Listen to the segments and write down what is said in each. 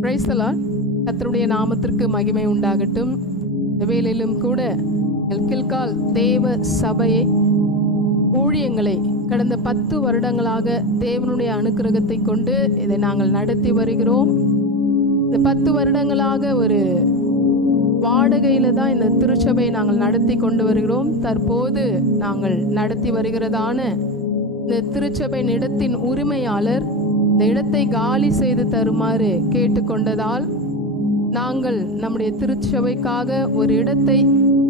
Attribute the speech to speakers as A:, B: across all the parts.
A: பிரைஸ்தலால் கத்தருடைய நாமத்திற்கு மகிமை உண்டாகட்டும். வேலையிலும் கூட எங்கள் கில்கால் தேவ சபையை ஊழியங்களை கடந்த பத்து வருடங்களாக தேவனுடைய அனுக்கிரகத்தை கொண்டு இதை நாங்கள் நடத்தி வருகிறோம். இந்த பத்து வருடங்களாக ஒரு வாடகையில தான் இந்த திருச்சபையை நாங்கள் நடத்தி கொண்டு வருகிறோம். தற்போது நாங்கள் நடத்தி வருகிறதான இந்த திருச்சபை இடத்தின் உரிமையாளர் இந்த இடத்தை காலி செய்து தருமாறு கேட்டுக்கொண்டதால் நாங்கள் நம்முடைய திருச்சபைக்காக ஒரு இடத்தை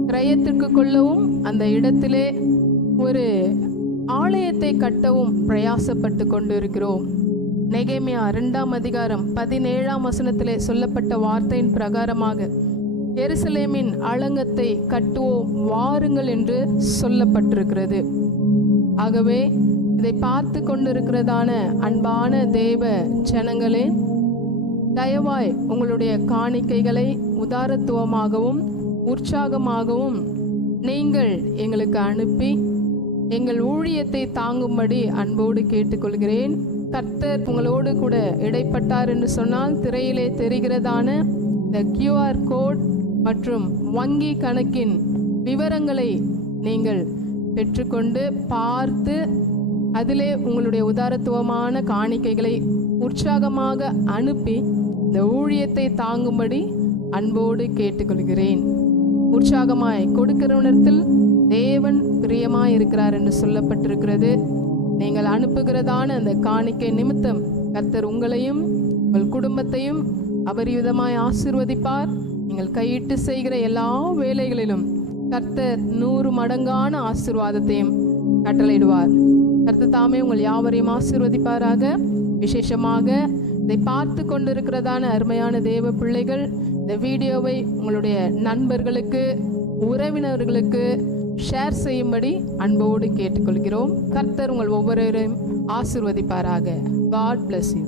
A: கிரயத்திற்கு கொள்ளவும் அந்த இடத்திலே ஒரு ஆலயத்தை கட்டவும் பிரயாசப்பட்டு கொண்டிருக்கிறோம். நெகேமியா இரண்டாம் அதிகாரம் பதினேழாம் வசனத்திலே சொல்லப்பட்ட வார்த்தையின் பிரகாரமாக எருசலேமின் அலங்கத்தை கட்டுவோம் வாருங்கள் என்று சொல்லப்பட்டிருக்கிறது. ஆகவே இதை பார்த்து கொண்டிருக்கிறதான அன்பான தேவ ஜனங்களே தயவாய் உங்களுடைய காணிக்கைகளை உதாரத்துவமாகவும் உற்சாகமாகவும் நீங்கள் எங்களுக்கு அனுப்பி எங்கள் ஊழியத்தை தாங்கும்படி அன்போடு கேட்டுக்கொள்கிறேன். கர்த்தர் உங்களோடு கூட இடைப்பட்டார் என்று சொன்னால் திரையிலே தெரிகிறதான இந்த கியூஆர் கோட் மற்றும் வங்கி கணக்கின் விவரங்களை நீங்கள் பெற்றுக்கொண்டு பார்த்து அதிலே உங்களுடைய உதாரத்துவமான காணிக்கைகளை உற்சாகமாக அனுப்பி இந்த ஊழியத்தை தாங்கும்படி அன்போடு கேட்டுக்கொள்கிறேன். உற்சாகமாய் கொடுக்கிறவனத்தில் தேவன் பிரியமாய் இருக்கிறார் என்று சொல்லப்பட்டிருக்கிறது. நீங்கள் அனுப்புகிறதான அந்த காணிக்கை நிமித்தம் கர்த்தர் உங்களையும் உங்கள் குடும்பத்தையும் அபரிவிதமாய் ஆசிர்வதிப்பார். நீங்கள் கையிட்டு செய்கிற எல்லா வேலைகளிலும் கர்த்தர் நூறு மடங்கான ஆசிர்வாதத்தையும் கட்டளையிடுவார். கர்த்தர் தாமே உங்கள் யாவரையும் ஆசீர்வதிப்பாராக. விசேஷமாக இதை பார்த்து கொண்டிருக்கிறதான அருமையான தேவ பிள்ளைகள் இந்த வீடியோவை உங்களுடைய நண்பர்களுக்கு உறவினர்களுக்கு ஷேர் செய்யும்படி அன்போடு கேட்டுக்கொள்கிறோம். கர்த்தர் உங்கள் ஒவ்வொருவரையும் ஆசிர்வதிப்பாராக. God bless you